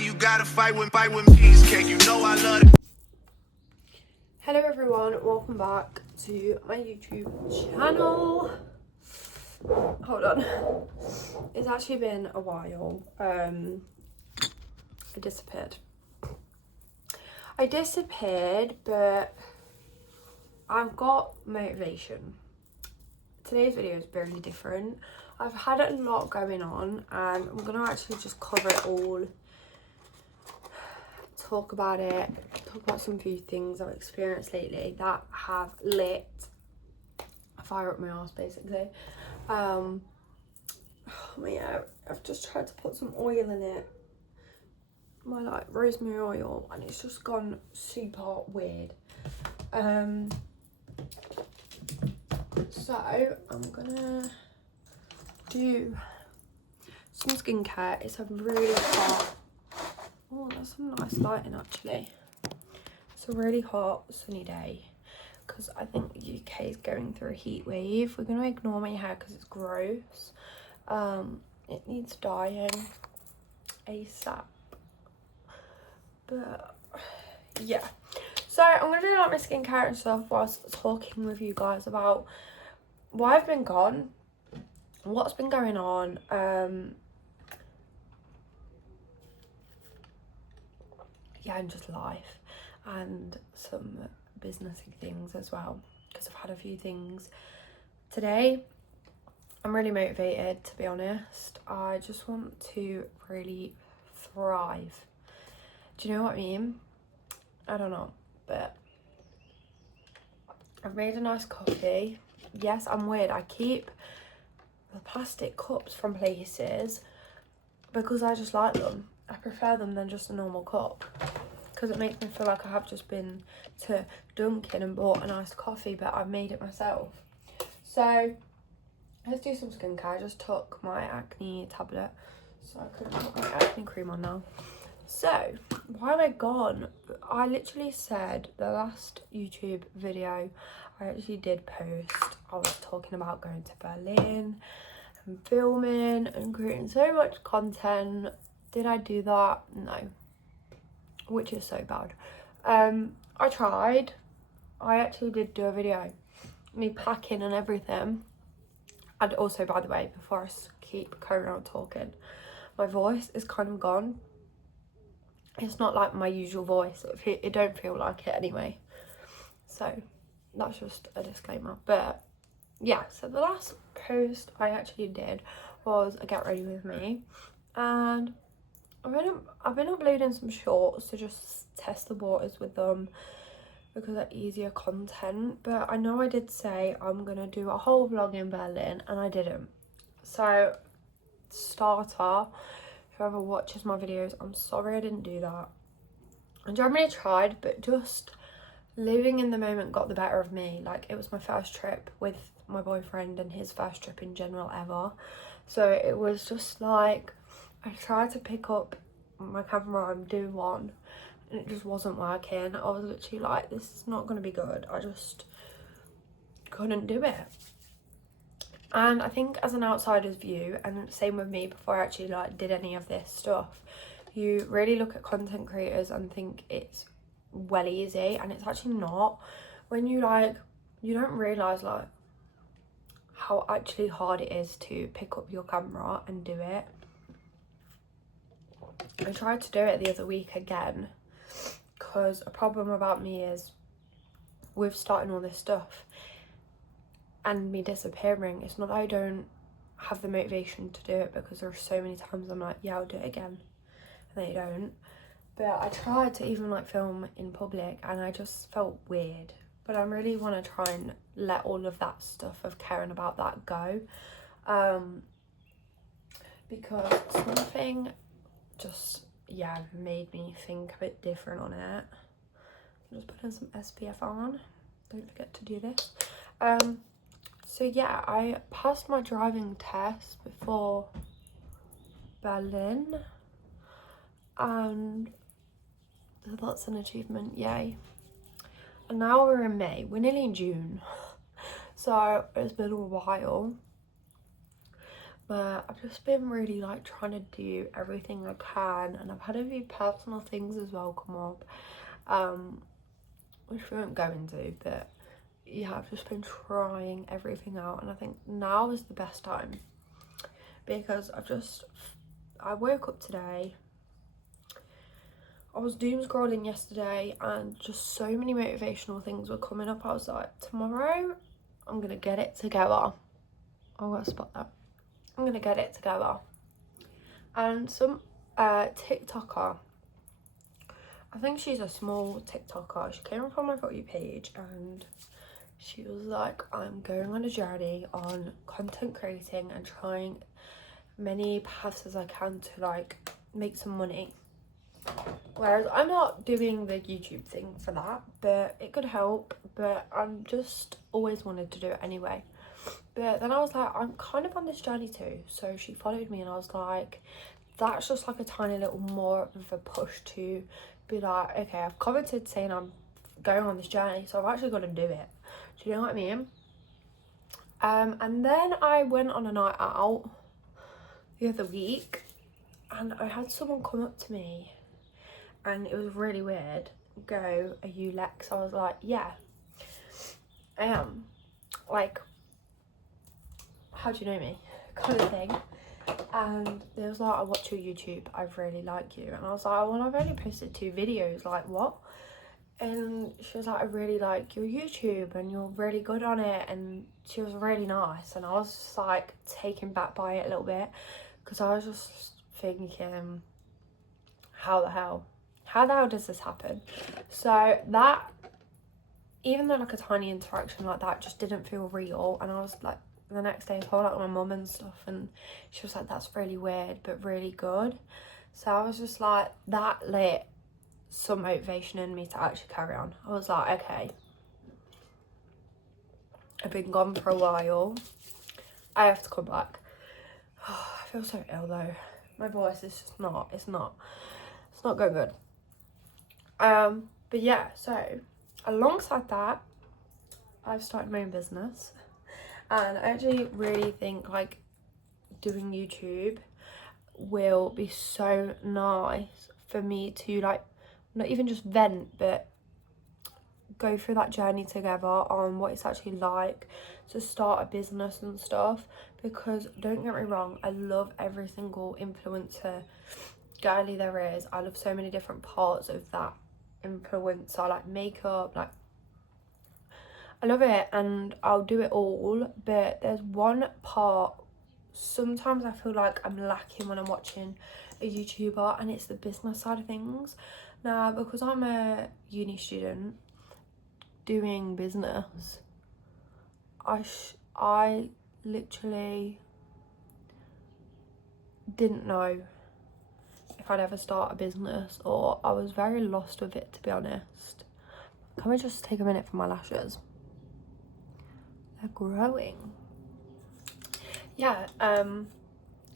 you gotta fight with cheesecake. You know I love it. Hello everyone, welcome back to my YouTube channel. Hold on. It's actually been a while. I disappeared, but I've got motivation. Today's video is very different. I've had a lot going on and I'm gonna actually just cover it all, talk about some few things I've experienced lately that have lit a fire up my arse basically. Yeah, I've just tried to put some oil in it, my like rosemary oil, and it's just gone super weird. So I'm gonna do some skincare. It's a really hot, oh that's some nice lighting actually. It's a really hot sunny day because I think the UK is going through a heat wave. We're gonna ignore my hair because it's gross. It needs dyeing ASAP, but yeah. So I'm gonna do like my skincare and stuff whilst talking with you guys about why I've been gone, what's been going on, yeah, and just life and some businessy things as well, because I've had a few things today. I'm really motivated, to be honest. I just want to really thrive. Do you know what I mean? I don't know, but I've made a nice coffee. Yes, I'm weird. I keep the plastic cups from places because I just like them. I prefer them than just a normal cup because it makes me feel like I have just been to Dunkin' and bought a nice coffee, but I've made it myself. So let's do some skincare. I just took my acne tablet so I could put my acne cream on now. So why am I gone? I literally said the last YouTube video I actually did post, I was talking about going to Berlin and filming and creating so much content. Did I do that? No, which is so bad. I tried. I actually did do a video, me packing and everything. And also, by the way, before I keep going around talking, my voice is kind of gone. It's not like my usual voice. It don't feel like it anyway. So that's just a disclaimer. But yeah, so the last post I actually did was a get ready with me, and I've been uploading some shorts to just test the waters with them because they're easier content. But I know I did say I'm gonna do a whole vlog in Berlin and I didn't. So starter, whoever watches my videos, I'm sorry I didn't do that. I generally tried, but just living in the moment got the better of me. Like, it was my first trip with my boyfriend and his first trip in general ever. So it was just like, I tried to pick up my camera and do one and it just wasn't working. I was literally like, this is not going to be good. I just couldn't do it. And I think as an outsider's view, and same with me before I actually like did any of this stuff, you really look at content creators and think it's well easy, and it's actually not. When you don't realise like how actually hard it is to pick up your camera and do it. I tried to do it the other week again because a problem about me is with starting all this stuff and me disappearing, it's not that I don't have the motivation to do it, because there are so many times I'm like, yeah, I'll do it again, and they don't. But I tried to even like film in public and I just felt weird. But I really want to try and let all of that stuff of caring about that go, because something just, yeah, made me think a bit different on it. I'm just putting some SPF on, don't forget to do this. So yeah, I passed my driving test before Berlin, and that's an achievement, yay. And now we're in May, we're nearly in June, so it's been a while. but I've just been really like trying to do everything I can, and I've had a few personal things as well come up, which we won't go into, but yeah, I've just been trying everything out, and I think now is the best time, because I woke up today, I was doom scrolling yesterday, and just so many motivational things were coming up. I was like, tomorrow I'm gonna get it together. Oh, I'll spot that. I'm gonna get it together. And some TikToker, I think she's a small TikToker, she came up on my For You page, and she was like, I'm going on a journey on content creating and trying many paths as I can to like make some money. Whereas I'm not doing the YouTube thing for that, but it could help, but I'm just always wanted to do it anyway. But then I was like, I'm kind of on this journey too. So she followed me, and I was like, that's just like a tiny little more of a push to be like, okay, I've commented saying I'm going on this journey, so I've actually got to do it. Do you know what I mean? And then I went on a night out the other week, and I had someone come up to me, and it was really weird. Go, are you Lex? I was like, yeah, I am. Like, how do you know me? Kind of thing. And they was like, I watch your YouTube, I really like you. And I was like, well, I've only posted 2 videos, like what? And she was like, I really like your YouTube and you're really good on it. And she was really nice, and I was just like taken back by it a little bit, because I was just thinking, how the hell does this happen? So that, even though like a tiny interaction like that just didn't feel real, and I was like, the next day I told like my mum and stuff, and she was like, that's really weird but really good. So I was just like, that lit some motivation in me to actually carry on. I was like, okay, I've been gone for a while, I have to come back. I feel so ill though, my voice is just not, it's not going good. But yeah, so alongside that, I've started my own business, and I actually really think like doing YouTube will be so nice for me to like not even just vent, but go through that journey together on what it's actually like to start a business and stuff. Because don't get me wrong, I love every single influencer girly there is. I love so many different parts of that influencer, like makeup, like I love it, and I'll do it all. But there's one part sometimes I feel like I'm lacking when I'm watching a YouTuber, and it's the business side of things. Now, because I'm a uni student doing business, I literally didn't know if I'd ever start a business, or I was very lost with it, to be honest. Can we just take a minute for my lashes? They're growing. Yeah,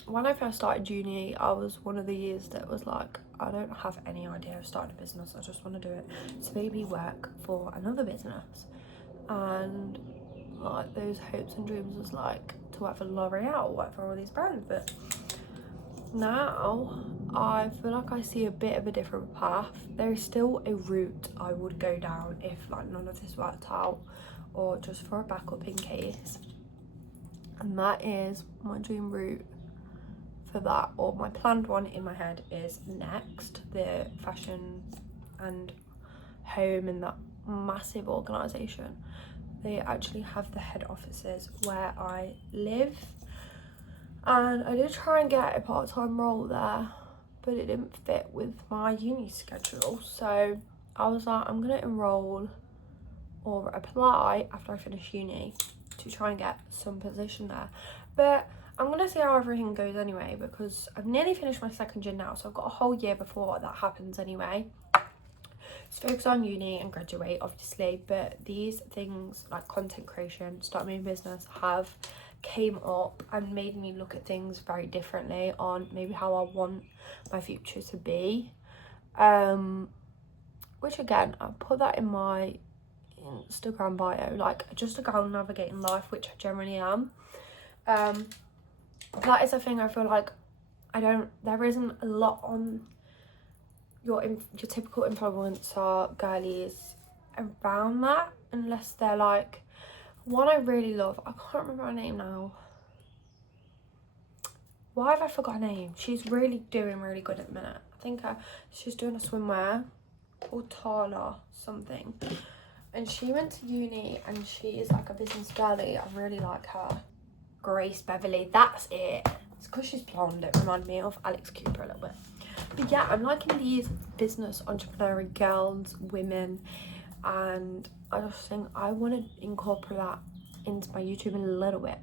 when I first started uni, I was one of the years that was like, I don't have any idea of starting a business, I just want to do it to maybe work for another business. And like those hopes and dreams was like to work for L'Oreal, work for all these brands. But now I feel like I see a bit of a different path. There is still a route I would go down if like none of this worked out, or just for a backup in case. And that is my dream route for that, or my planned one in my head is Next, the fashion and home in that massive organisation. They actually have the head offices where I live, and I did try and get a part-time role there, but it didn't fit with my uni schedule. So I was like, I'm gonna enroll or apply after I finish uni to try and get some position there. But I'm gonna see how everything goes anyway, because I've nearly finished my second year now, so I've got a whole year before that happens anyway. Just focus on uni and graduate, obviously. But these things like content creation, starting my own business, have came up and made me look at things very differently on maybe how I want my future to be. Which again, I put that in my Instagram bio, like just a girl navigating life, which I generally am. that is a thing I feel like there isn't a lot on your typical influencer girlies around that, unless they're like, one I really love, I can't remember her name now. Why have I forgot her name? She's really doing really good at the minute. I think she's doing a swimwear called Tala something, and she went to uni and she is like a business girly. I really like her. Grace Beverly, that's it. It's because she's blonde. It reminded me of Alex Cooper a little bit. But yeah, I'm liking these business entrepreneur girls, women, and I just think I want to incorporate that into my YouTube a little bit,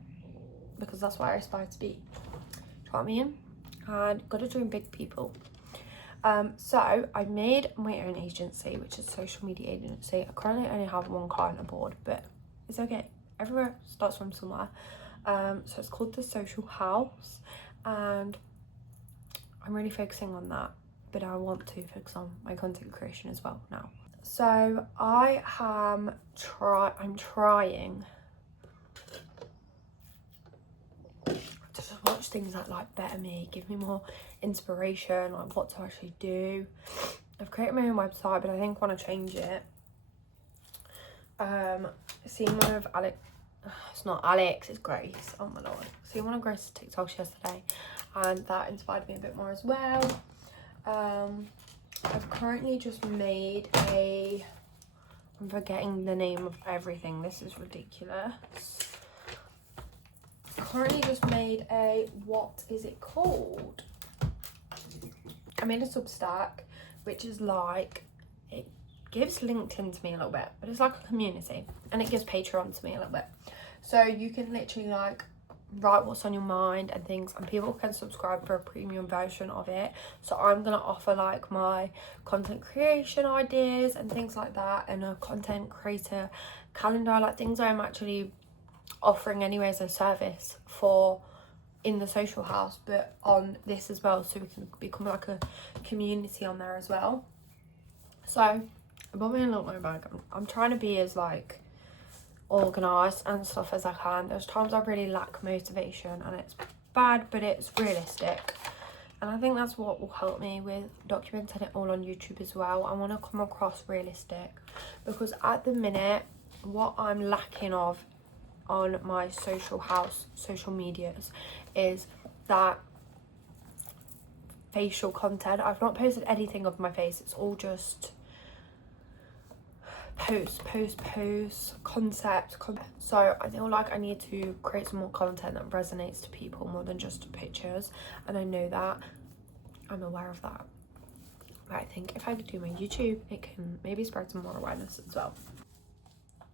because that's what I aspire to be. Do you know what I mean? And gotta dream big, people. So I made my own agency, which is a social media agency. I currently only have one client aboard, but it's okay. Everywhere starts from somewhere. So it's called the Social House, and I'm really focusing on that, but I want to focus on my content creation as well now. So I'm trying to just watch things that like better me, give me more inspiration, like what to actually do. I've created my own website, but I think I want to change it. Seen one of Alex, it's not Alex, it's Grace, oh my lord. Seen one of Grace's TikToks yesterday, and that inspired me a bit more as well. I've currently just made I'm forgetting the name of everything, this is ridiculous. Currently just made what is it called? I made a Substack, which is like, it gives LinkedIn to me a little bit, but it's like a community, and it gives Patreon to me a little bit. So you can literally like write what's on your mind and things, and people can subscribe for a premium version of it. So I'm gonna offer like my content creation ideas and things like that, and a content creator calendar, like things I'm actually offering anyway as a service for in the Social House, but on this as well, so we can become like a community on there as well. So I bought me a little bag. I'm trying to be as like organised and stuff as I can. There's times I really lack motivation, and it's bad, but it's realistic, and I think that's what will help me with documenting it all on YouTube as well. I want to come across realistic, because at the minute what I'm lacking of on my Social House social medias is that facial content. I've not posted anything of my face, it's all just post concept. So I feel like I need to create some more content that resonates to people more than just pictures, and I know that, I'm aware of that, but I think if I could do my YouTube, it can maybe spread some more awareness as well.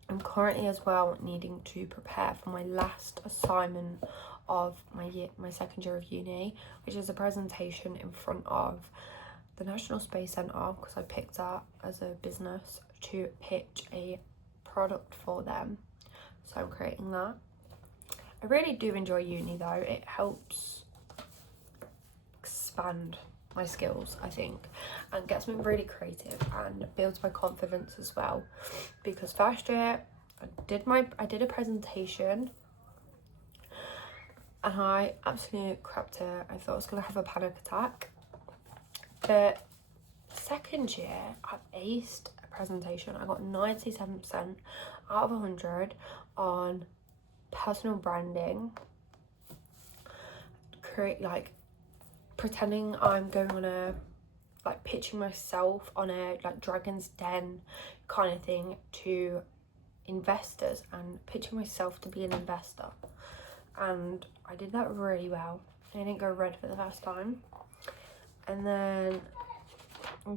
I'm currently as well needing to prepare for my last assignment of my second year of uni, which is a presentation in front of the National Space Centre, because I picked that as a business to pitch a product for them. So I'm creating that. I really do enjoy uni though. It helps expand my skills, I think, and gets me really creative and builds my confidence as well, because first year I did a presentation and I absolutely crapped it. I thought I was gonna have a panic attack. But second year I aced a presentation. I got 97% out of 100 on personal branding, pretending I'm going on a, like pitching myself on a like Dragon's Den kind of thing to investors, and pitching myself to be an investor, and I did that really well. I didn't go red for the first time, and then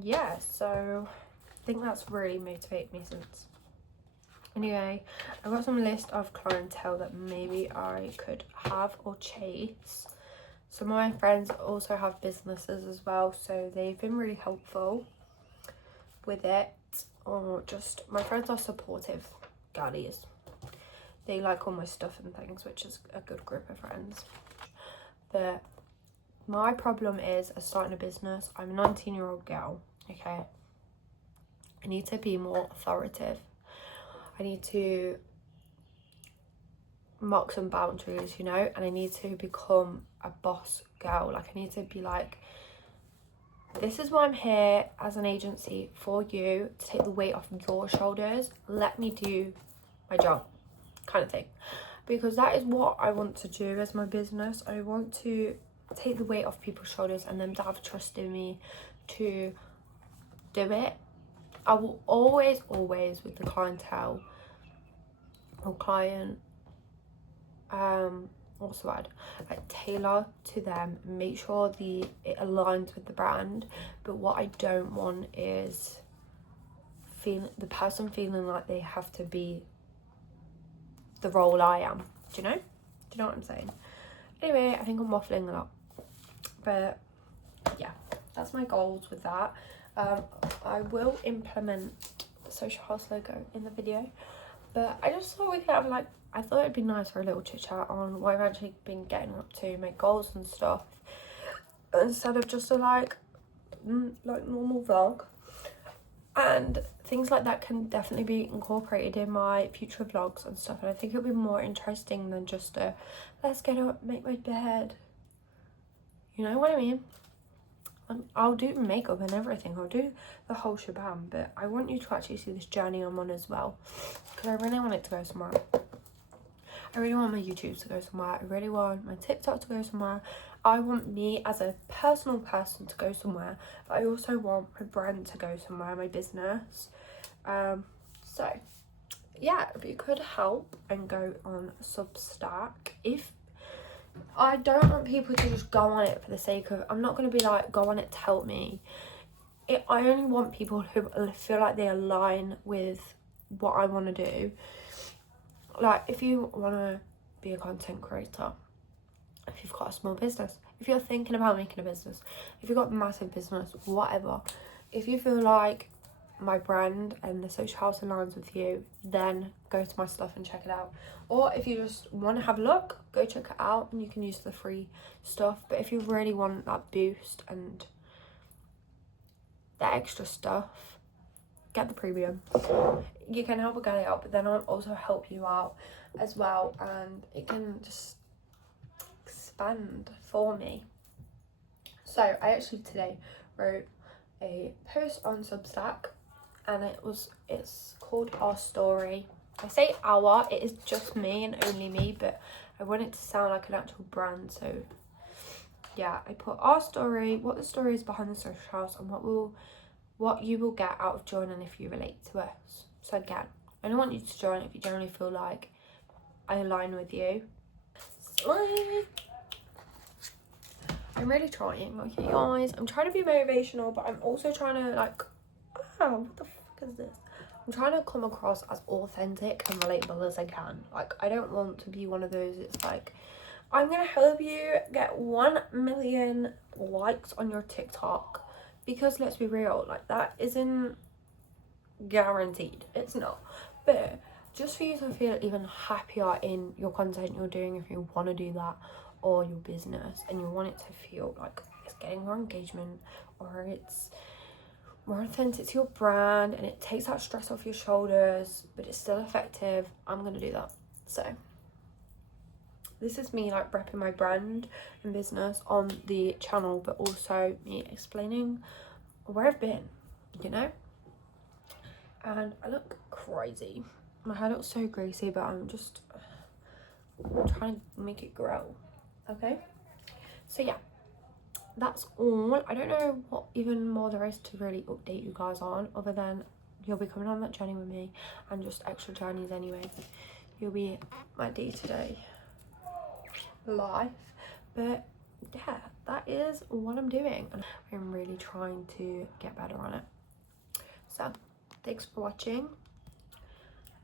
yeah, so I think that's really motivated me since. Anyway, I've got some list of clientele that maybe I could have or chase. Some of my friends also have businesses as well, so they've been really helpful with it, or just my friends are supportive girlies. They like all my stuff and things, which is a good group of friends. But my problem is starting a business. I'm a 19-year-old girl, okay? I need to be more authoritative. I need to mark some boundaries, you know, and I need to become a boss girl. Like, I need to be like, this is why I'm here as an agency for you, to take the weight off your shoulders. Let me do my job, kind of thing. Because that is what I want to do as my business. I want to take the weight off people's shoulders and them to have trust in me to do it. I will always with the clientele or client, what's the word, like tailor to them, make sure it aligns with the brand. But what I don't want is the person feeling like they have to be the role I am. Do you know what I'm saying? Anyway, I think I'm waffling a lot, but yeah, that's my goals with that. I will implement the Social House logo in the video, but I just thought we could have like, I thought it'd be nice for a little chit chat on what I've actually been getting up to, my goals and stuff, instead of just a like normal vlog. And things like that can definitely be incorporated in my future vlogs and stuff, and I think it'll be more interesting than just a let's get up, make my bed, you know what I mean? I'll do makeup and everything, I'll do the whole shebang, but I want you to actually see this journey I'm on as well, because I really want it to go somewhere. I really want my YouTube to go somewhere, I really want my TikTok to go somewhere, I want me as a personal person to go somewhere, but I also want my brand to go somewhere, my business. So yeah, if you could help and go on Substack, if I don't want people to just go on it for the sake of, I'm not going to be like, go on it to help me. I only want people who feel like they align with what I want to do. Like, if you want to be a content creator, if you've got a small business, if you're thinking about making a business, if you've got a massive business, whatever, if you feel like my brand and the Social House aligns with you, then go to my stuff and check it out. Or if you just want to have a look, go check it out and you can use the free stuff. But if you really want that boost and the extra stuff, get the premium. You can help a guy out, but then I'll also help you out as well, and it can just expand for me. So I actually today wrote a post on Substack, and it's called Our Story. I say our, it is just me and only me, but I want it to sound like an actual brand. So yeah, I put our story, what the story is behind the Social House, and what you will get out of joining if you relate to us. So again, I don't want you to join if you generally feel like I align with you. So, I'm really trying, okay guys, I'm trying to be motivational, but I'm also trying to like, oh, what the fuck is this? I'm trying to come across as authentic and relatable as I can. Like, I don't want to be one of those, it's like, I'm gonna help you get 1 million likes on your TikTok, because let's be real, like, that isn't guaranteed, it's not. But just for you to feel even happier in your content you're doing, if you want to do that, or your business, and you want it to feel like it's getting more engagement, or it's more authentic to your brand, and it takes that stress off your shoulders, but it's still effective, I'm gonna do that. So this is me like repping my brand and business on the channel, but also me explaining where I've been, you know. And I look crazy, my hair looks so greasy, but I'm trying to make it grow. Okay, so yeah, that's all. I don't know what even more there is to really update you guys on, other than you'll be coming on that journey with me, and just extra journeys anyway. You'll be my day-to-day life. But yeah, that is what I'm doing, and I'm really trying to get better on it. So thanks for watching.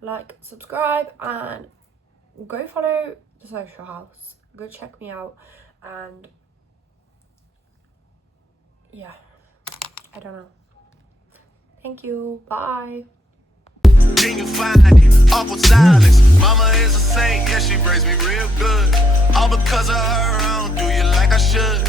Like, subscribe, and go follow the Social House. Go check me out, and yeah, I don't know. Thank you, bye. Can you find it? Awkward silence. Mama is a saint, yeah, she raised me real good. All because of her, I don't do you like I should.